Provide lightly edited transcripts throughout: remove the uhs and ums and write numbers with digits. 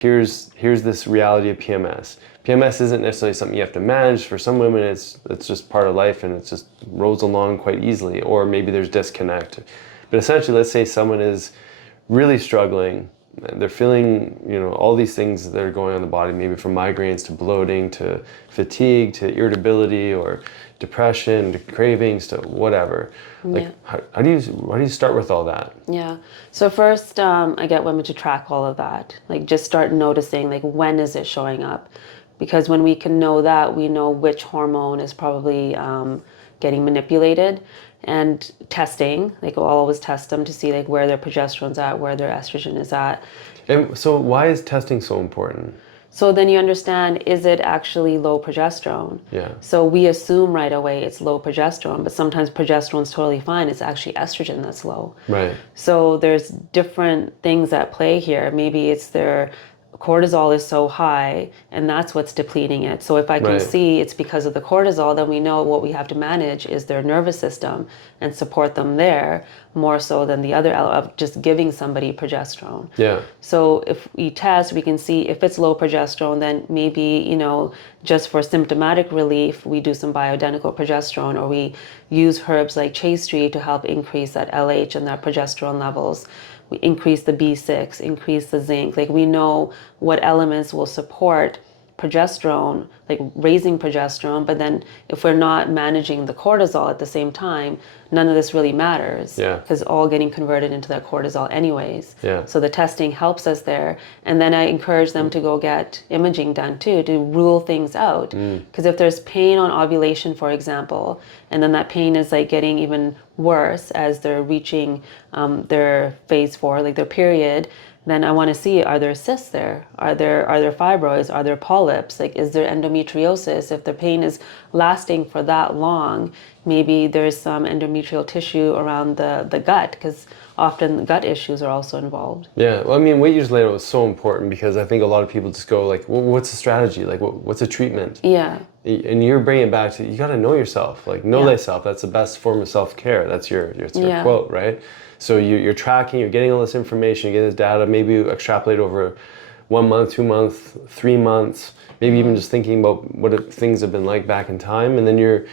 here's this reality of PMS. PMS isn't necessarily something you have to manage. For some women, it's just part of life and it just rolls along quite easily. Or maybe there's disconnect. But essentially, let's say someone is really struggling. They're feeling, all these things that are going on in the body, maybe from migraines to bloating to fatigue to irritability or depression to cravings to whatever. Like, how do you start with all that? Yeah. So first, I get women to track all of that. Like, just start noticing, like, when is it showing up? Because when we can know that, we know which hormone is probably getting manipulated. And testing, like, we'll always test them to see, like, where their progesterone's at, where their estrogen is at. And so why is testing so important? So then you understand, is it actually low progesterone? Yeah. So we assume right away it's low progesterone, but sometimes progesterone's totally fine. It's actually estrogen that's low. Right. So there's different things at play here. Maybe it's their cortisol is so high and that's what's depleting it. So if I can see it's because of the cortisol, then we know what we have to manage is their nervous system and support them there more so than the other of just giving somebody progesterone. Yeah. So if we test, we can see if it's low progesterone, then maybe, just for symptomatic relief, we do some bioidentical progesterone, or we use herbs like chaste to help increase that LH and that progesterone levels. We increase the B6, increase the zinc. Like, we know what elements will support progesterone, like raising progesterone, but then if we're not managing the cortisol at the same time, none of this really matters. Yeah. Because all getting converted into that cortisol anyways. Yeah. So the testing helps us there. And then I encourage them to go get imaging done too, to rule things out. Because if there's pain on ovulation, for example, and then that pain is like getting even worse as they're reaching their phase 4, like their period, then I want to see, are there cysts there? Are there fibroids? Are there polyps? Like, is there endometriosis? If the pain is lasting for that long, maybe there's some endometrial tissue around the gut, because often gut issues are also involved. Yeah, well, I mean, what you just laid out was so important, because I think a lot of people just go like, well, what's the strategy? Like, what's a treatment? Yeah. And you're bringing it back to, you got to know yourself. Like, know thyself. That's the best form of self-care. That's your quote, right? So you're tracking, you're getting all this information, you're getting this data, maybe you extrapolate over 1 month, 2 months, 3 months, maybe even just thinking about what things have been like back in time. And then you're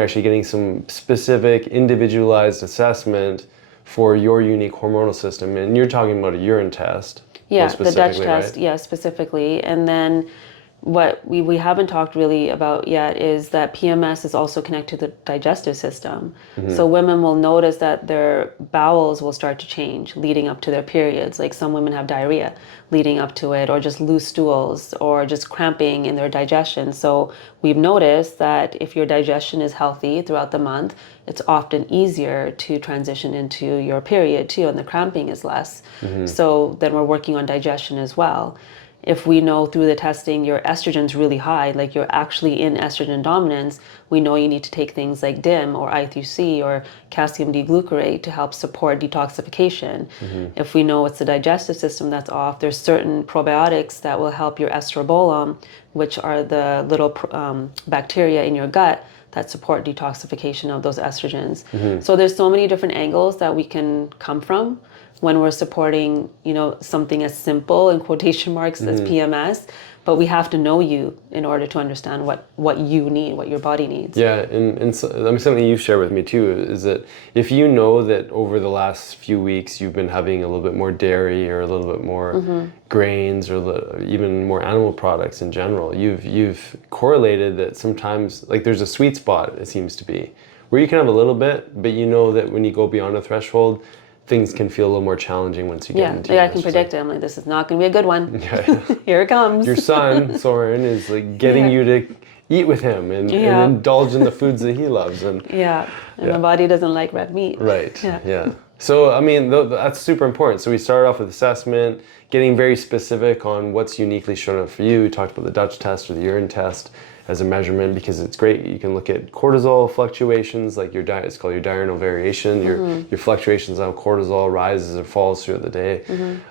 actually getting some specific individualized assessment for your unique hormonal system. And you're talking about a urine test. Yeah, the Dutch test, right? yeah, specifically. And then what we haven't talked really about yet is that PMS is also connected to the digestive system. So women will notice that their bowels will start to change leading up to their periods. Like, some women have diarrhea leading up to it, or just loose stools, or just cramping in their digestion. So we've noticed that if your digestion is healthy throughout the month, it's often easier to transition into your period too, and the cramping is less. So then we're working on digestion as well. If we know through the testing your estrogen's really high, like you're actually in estrogen dominance, we know you need to take things like DIM or I3C or calcium D-glucarate to help support detoxification. If we know it's the digestive system that's off, there's certain probiotics that will help your estrobolome, which are the little bacteria in your gut that support detoxification of those estrogens. So there's so many different angles that we can come from when we're supporting, something as simple in quotation marks as PMS, but we have to know you in order to understand what you need, what your body needs. Yeah, and so, I mean, something you've shared with me too is that if you know that over the last few weeks you've been having a little bit more dairy or a little bit more grains or even more animal products in general, you've correlated that sometimes, like, there's a sweet spot, it seems to be, where you can have a little bit, but you know that when you go beyond a threshold, things can feel a little more challenging once you get into it. Yeah, I can predict it. I'm like, this is not going to be a good one. Here it comes. Your son, Soren, is like getting you to eat with him and indulge in the foods that he loves. And my body doesn't like red meat. Right, yeah. So, I mean, that's super important. So we started off with assessment, getting very specific on what's uniquely shown up for you. We talked about the Dutch test or the urine test as a measurement, because it's great. You can look at cortisol fluctuations, like it's called your diurnal variation, your fluctuations on cortisol rises or falls throughout the day,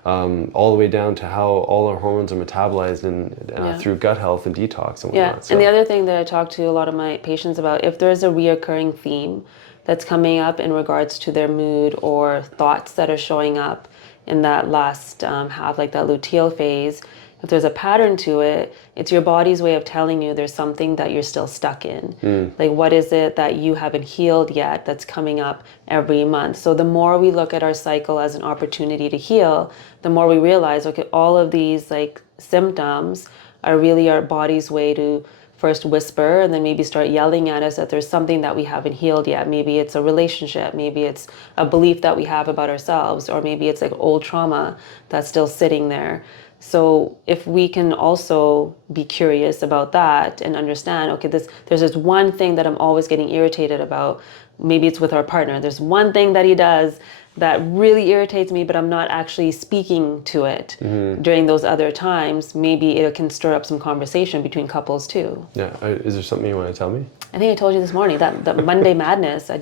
all the way down to how all our hormones are metabolized through gut health and detox and whatnot. Yeah, and the other thing that I talk to a lot of my patients about, if there's a reoccurring theme that's coming up in regards to their mood or thoughts that are showing up in that last half, like that luteal phase, if there's a pattern to it, it's your body's way of telling you there's something that you're still stuck in. Like, what is it that you haven't healed yet that's coming up every month? So the more we look at our cycle as an opportunity to heal, the more we realize, okay, all of these like symptoms are really our body's way to first whisper and then maybe start yelling at us that there's something that we haven't healed yet. Maybe it's a relationship, maybe it's a belief that we have about ourselves, or maybe it's like old trauma that's still sitting there. So if we can also be curious about that and understand, okay, there's this one thing that I'm always getting irritated about. Maybe it's with our partner. There's one thing that he does that really irritates me, but I'm not actually speaking to it during those other times. Maybe it can stir up some conversation between couples too. Yeah. Is there something you want to tell me? I think I told you this morning that Monday madness, I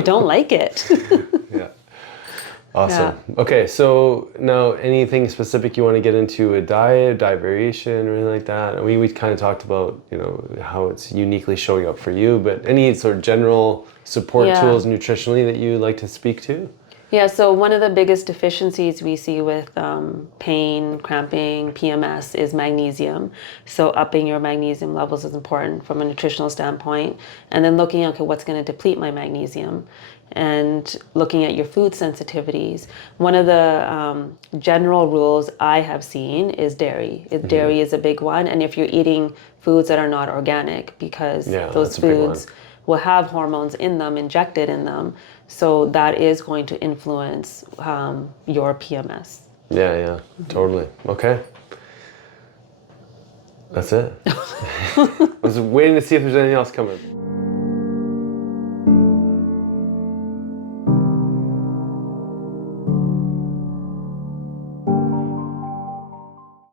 don't like it. Yeah. Awesome. Yeah. Okay, so now anything specific you want to get into a diet variation or anything like that? I mean, we kind of talked about, how it's uniquely showing up for you, but any sort of general support tools nutritionally that you like to speak to? Yeah, so one of the biggest deficiencies we see with pain, cramping, PMS is magnesium. So upping your magnesium levels is important from a nutritional standpoint. And then looking at, okay, what's going to deplete my magnesium? And looking at your food sensitivities. One of the general rules I have seen is dairy. Dairy is a big one. And if you're eating foods that are not organic, because those foods will have hormones in them, injected in them. So that is going to influence your PMS. Yeah, totally. Okay. That's it. I was waiting to see if there's anything else coming.